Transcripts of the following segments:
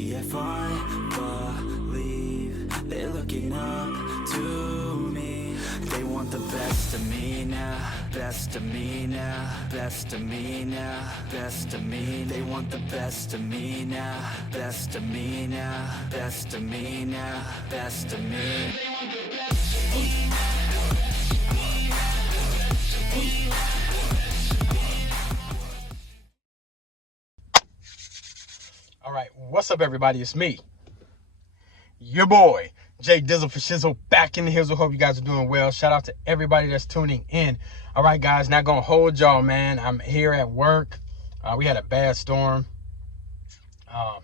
See if I believe they're looking up to me. They want the best of me now, best of me now, best of me now, best of me. They want the best of me now, best of me now, best of me now, best of me. All right, what's up, everybody? It's me, your boy, Jay Dizzle for Shizzle, back in the hills. I hope you guys are doing well. Shout out to everybody that's tuning in. All right, guys, not gonna hold y'all, man. I'm here at work. We had a bad storm,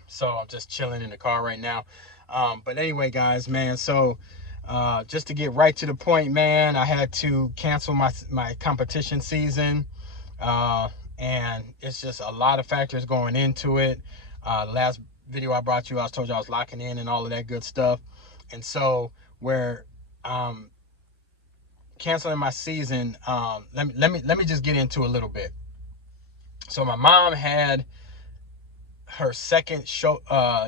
so I'm just chilling in the car right now. But anyway, guys, man, so just to get right to the point, man, I had to cancel my competition season, and it's just a lot of factors going into it. Last video I brought you, I told you I was locking in and all of that good stuff. And so we're canceling my season. Let me just get into a little bit. So my mom had her second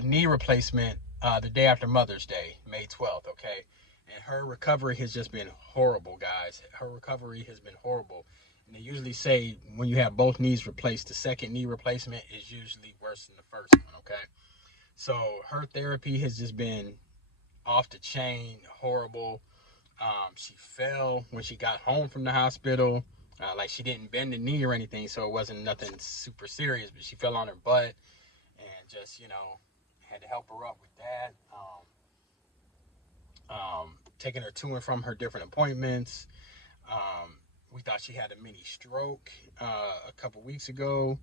knee replacement the day after Mother's Day, May 12th, okay? And her recovery has just been horrible, guys. Her recovery has been horrible. And they usually say when you have both knees replaced, the second knee replacement is usually worse than the first one, okay? So her therapy has just been off the chain, horrible. She fell when she got home from the hospital. Like, she didn't bend the knee or anything, so it wasn't nothing super serious, but she fell on her butt and just, had to help her up with that. Taking her to and from her different appointments. We thought she had a mini stroke a couple weeks ago.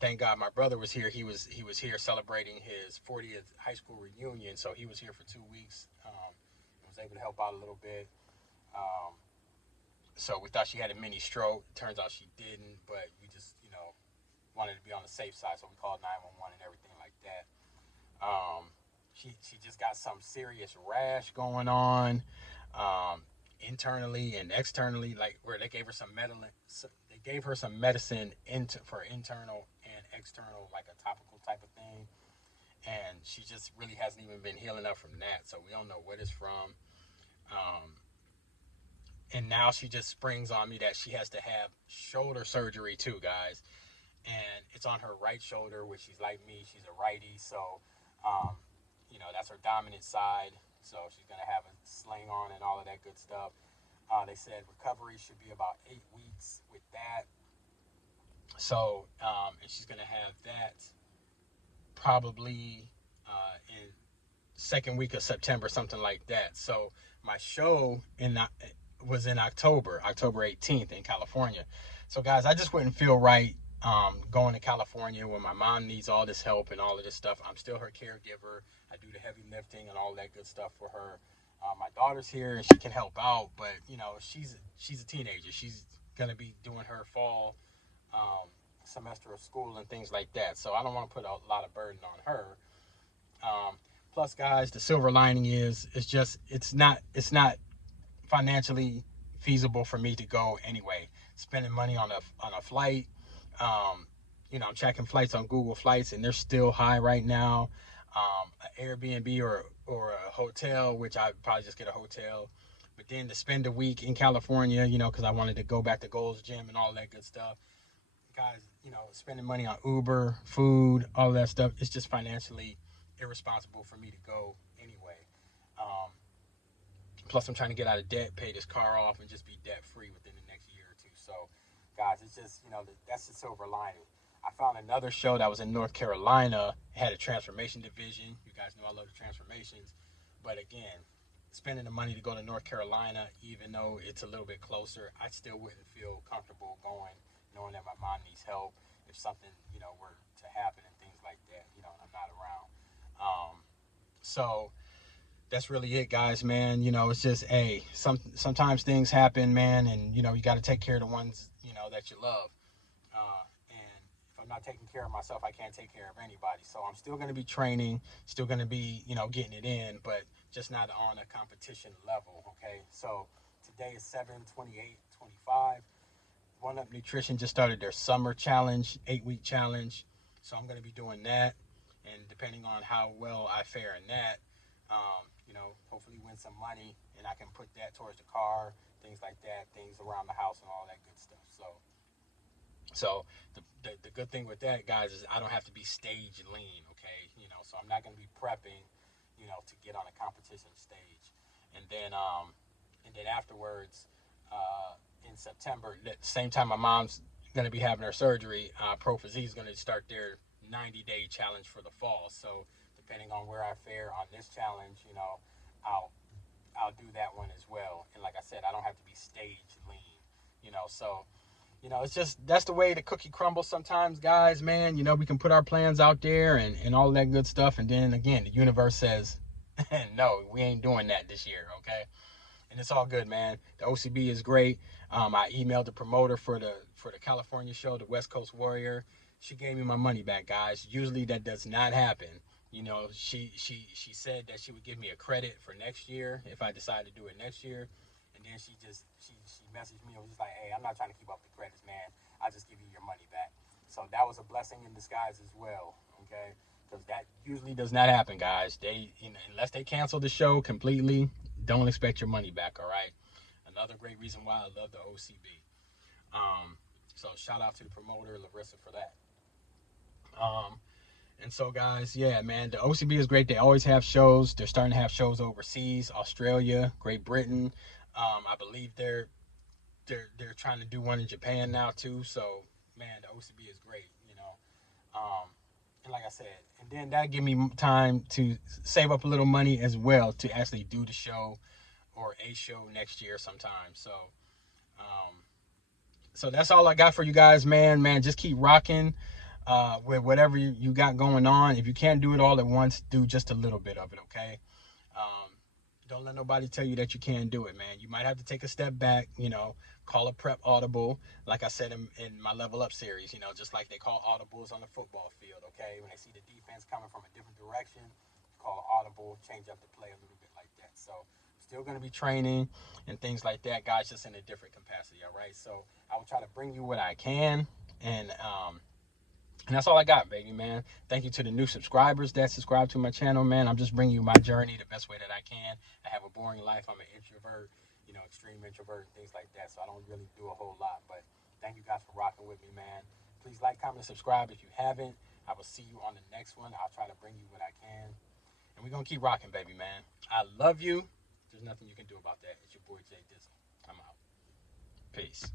Thank God my brother was here. He was here celebrating his 40th high school reunion, so he was here for 2 weeks. Was able to help out a little bit. So we thought she had a mini stroke. Turns out she didn't, but we just, wanted to be on the safe side, so we called 911 and everything like that. She just got some serious rash going on, internally and externally, like where they gave her some medicine for internal and external, like a topical type of thing, and she just really hasn't even been healing up from that. So we don't know what it's from. And now she just springs on me that she has to have shoulder surgery too, guys. And it's on her right shoulder, which she's like me. She's a righty, so that's her dominant side. So she's gonna have a sling on and all of that good stuff. They said recovery should be about 8 weeks with that. So, and she's gonna have that probably in second week of September, something like that. So my show was in October 18th in California. So guys, I just wouldn't feel right going to California when my mom needs all this help and all of this stuff. I'm still her caregiver. I do the heavy lifting and all that good stuff for her. My daughter's here and she can help out, but she's a teenager. She's gonna be doing her fall semester of school and things like that. So I don't want to put a lot of burden on her. Plus, guys, the silver lining is it's not financially feasible for me to go anyway. Spending money on a flight. I'm checking flights on Google Flights and they're still high right now. An Airbnb or a hotel, which I'd probably just get a hotel. But then to spend a week in California, because I wanted to go back to Gold's Gym and all that good stuff. Guys, spending money on Uber, food, all that stuff, it's just financially irresponsible for me to go anyway. Plus, I'm trying to get out of debt, pay this car off, and just be debt-free within the next year or two. So, guys, it's just, that's the silver lining. I found another show that was in North Carolina. It had a transformation division. You guys know I love the transformations. But again, spending the money to go to North Carolina, even though it's a little bit closer, I still wouldn't feel comfortable going, knowing that my mom needs help if something, were to happen and things like that. I'm not around. So that's really it, guys, man. It's just, sometimes things happen, man, and, you got to take care of the ones, that you love. And if I'm not taking care of myself, I can't take care of anybody. So I'm still going to be training, still going to be, getting it in, but just not on a competition level, okay? So today is 7/28/25. One Up Nutrition just started their summer challenge, 8-week challenge. So I'm going to be doing that. and depending on how well I fare in that, you know, hopefully win some money, and I can put that towards the car, things like that, things around the house, and all that good stuff. So the good thing with that, guys, is I don't have to be stage lean, okay? You know, so I'm not going to be prepping, you know, to get on a competition stage, and then afterwards, in September, at the same time my mom's going to be having her surgery, Pro Physique is going to start their 90-day challenge for the fall. So depending on where I fare on this challenge, you know, I'll I'll do that one as well. And like I said, I don't have to be stage lean, you know. So, you know, it's just that's the way the cookie crumbles sometimes, guys, man. You know, we can put our plans out there and all that good stuff. And then again, the universe says, no, we ain't doing that this year, okay? And it's all good, man. The OCB is great. I emailed the promoter for the California show, the West Coast Warrior. She gave me my money back, guys. Usually that does not happen. You know, she said that she would give me a credit for next year if I decide to do it next year. And then she messaged me and was just like, hey, I'm not trying to keep up the credits, man. I'll just give you your money back. So that was a blessing in disguise as well, okay? Because that usually does not happen, guys. They, you know, unless they cancel the show completely, don't expect your money back, all right? Another great reason why I love the OCB. So shout out to the promoter, Larissa, for that. And so, guys, yeah, man, the OCB is great. They always have shows. They're starting to have shows overseas, Australia, Great Britain. I believe they're trying to do one in Japan now too. So, man, the OCB is great, you know. And like I said, and then that give me time to save up a little money as well to actually do the show or a show next year sometime. Um, so that's all I got for you guys, man. Man, just keep rocking with whatever you got going on. If you can't do it all at once, do just a little bit of it, okay? Um, don't let nobody tell you that you can't do it, man. You might have to take a step back, you know, call a prep audible, like I said in my Level Up series, you know, just like they call audibles on the football field, okay? When they see the defense coming from a different direction, call an audible, change up the play a little bit like that. So still going to be training and things like that, guys, just in a different capacity, all right? So I will try to bring you what I can, and that's all I got, baby, man. Thank you to the new subscribers that subscribe to my channel, man. I'm just bringing you my journey the best way that I can. I have a boring life. I'm an introvert, you know, extreme introvert, and things like that. So I don't really do a whole lot. But thank you guys for rocking with me, man. Please like, comment, subscribe if you haven't. I will see you on the next one. I'll try to bring you what I can. And we're going to keep rocking, baby, man. I love you. There's nothing you can do about that. It's your boy, Jay Dizzle. I'm out. Peace.